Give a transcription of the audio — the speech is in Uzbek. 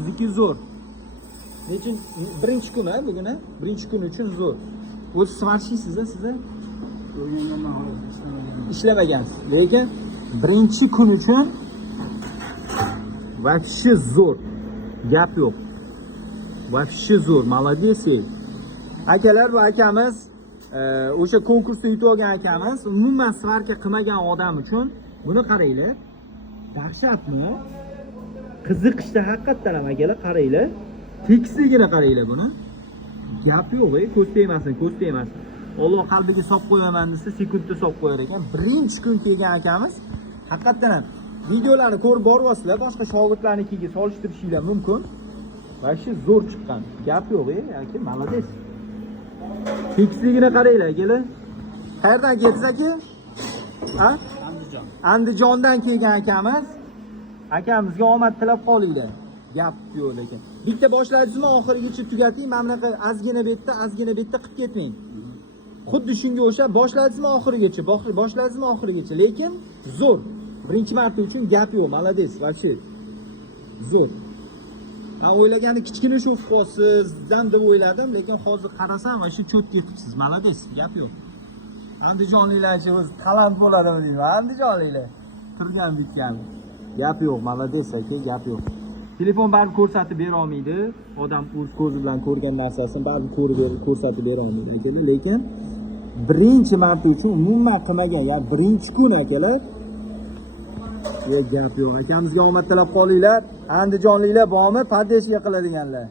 sizniki zo'r. Lekin birinchi kun bugun, birinchi kun uchun zo'r. O'zi svarshiysiz siz? Ishlamagansiz. Lekin birinchi kun uchun вообще zo'r. Gap yo'q. Вообще zo'r. Молодец. Akalar va akamiz o'sha konkursda yutib olgan akamiz umuman svarka qilmagan odam uchun buni qaranglar. Dahshatmi? Qiziqishda haqiqatan ham akalar qaranglar. Tekisligini qaranglar buni. Gap yo'q, ko'z tegmasin, ko'z tegmasin. Alloh qalbiga solib qo'yaman desa, sekundda solib qo'yar ekan. Birinchi kun kelgan akamiz haqiqatan ham videolarni ko'rib boryapsizlar, boshqa shogirdlarnikiga solishtirishinglar mumkin. Va shu zo'r chiqqan. Gap yo'q, aka, молодец. Tekisligini qaranglar, akalar. Qayerdan kelsiz aka? Ha? Andijon. Andijondan kelgan akamiz. Akamizga omad tilab qolinglar. Gap yo'q lekin. Bitta boshladingizmi, oxirigacha tugating. Mana bunaqa azgina betda qilib ketmang. Xuddi shunga o'xshab boshladingizmi oxirigacha, boshladingizmi oxirigacha, lekin zo'r. Birinchi marta uchun gap yo'q, молодец, вообще. Zo'r. Men o'ylagani kichkina sho'f qolsiz-dan deb o'yladim, lekin hozir qarasam, va shu cho'tga qilibsiz, молодец, gap yo'q. Andijonliklarchi o'zi talant bo'ladimi deyman, Andijonliklar. Turgan bitgan. Gap yo'q, молодец aka, gap yo'q. Telefon baribir ko'rsatib bera olmaydi. Odam o'z ko'zi bilan ko'rgan narsasini baribir ko'rsatib bera olmaydi, lekin birinchi marta uchun umuman qilmagan, ya birinchi kun akalar. Gap yo'q. Akamizga omad tilab qolinglar. Andijonliklar bormi? Padeshga qiladiganlar.